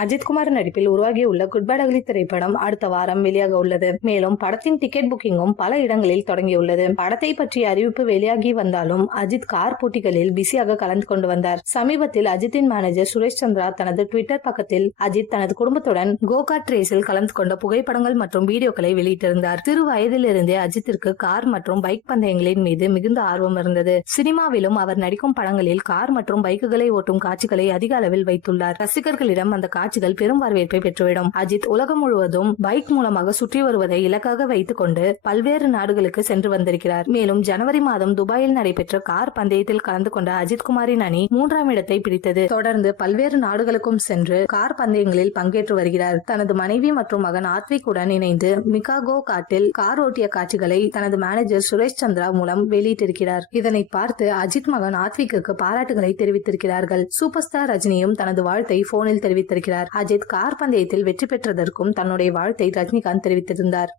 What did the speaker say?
அஜித் குமார் நடிப்பில் உருவாகியுள்ள good bad அகலி திரைப்படம் அடுத்த வாரம் வெளியாக உள்ளது. மேலும் படத்தின் டிக்கெட் புக்கிங்கும் பல இடங்களில் தொடங்கியுள்ளது. படத்தை பற்றிய அறிவிப்பு வெளியாகி வந்தாலும் அஜித் கார் போட்டிகளில் பிஸியாக கலந்து கொண்டு வந்தார். சமீபத்தில் அஜித்தின் மேனேஜர் சுரேஷ் சந்திரா தனது ட்விட்டர் பக்கத்தில் அஜித் தனது குடும்பத்துடன் கோகார்ட் ரேஸில் கலந்து கொண்ட புகைப்படங்கள் மற்றும் வீடியோக்களை வெளியிட்டிருந்தார். சிறு வயதிலிருந்தே அஜித்திற்கு கார் மற்றும் பைக் பந்தயங்களின் மீது மிகுந்த ஆர்வம் இருந்தது. சினிமாவிலும் அவர் நடிக்கும் படங்களில் கார் மற்றும் பைக்குகளை ஓட்டும் காட்சிகளை அதிக அளவில் வைத்துள்ளார். ரசிகர்களிடம் அந்த காட்சிகள் பெரும் வரவேற்பை பெற்றுவிடும். அஜித் உலகம் முழுவதும் பைக் மூலமாக சுற்றி வருவதை இலக்காக வைத்துக் கொண்டு பல்வேறு நாடுகளுக்கு சென்று வந்திருக்கிறார். மேலும் ஜனவரி மாதம் துபாயில் நடைபெற்ற கார் பந்தயத்தில் கலந்து கொண்ட அஜித் குமாரின் அணி மூன்றாம் இடத்தை பிடித்தது. தொடர்ந்து பல்வேறு நாடுகளுக்கும் சென்று கார் பந்தயங்களில் பங்கேற்று வருகிறார். தனது மனைவி மற்றும் மகன் ஆத்விக்குடன் இணைந்து மிகாகோ காட்டில் கார் ஓட்டிய காட்சிகளை தனது மேனேஜர் சுரேஷ் சந்திரா மூலம் வெளியிட்டிருக்கிறார். இதனை பார்த்து அஜித் மகன் ஆத்விக்கு பாராட்டுகளை தெரிவித்திருக்கிறார்கள். சூப்பர் ஸ்டார் ரஜினியும் தனது வாழ்த்தை போனில் தெரிவித்திருக்கிறார். அஜித் கார் பந்தயத்தில் வெற்றி பெற்றதற்கும் தன்னுடைய வாழ்த்தை ரஜினிகாந்த் தெரிவித்திருந்தார்.